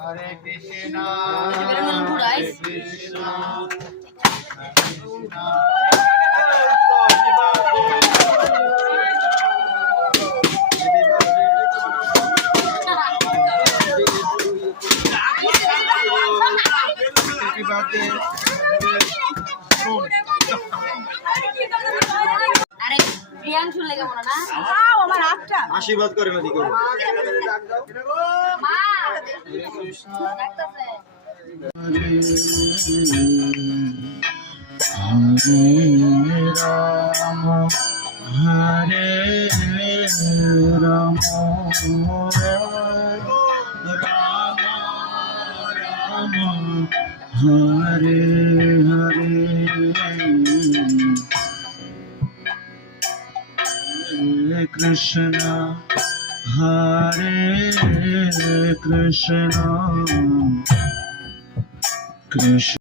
Hare Krishna, Hare Krishna, Hare Krishna. Happy birthday. আরে প্রিয়াংশুর লেগে মনে না আমার হাতটা আশীর্বাদ করেন ওদিকে মা হরে Ram Ram Ram Hare Hare Krishna Hare Krishna Krishna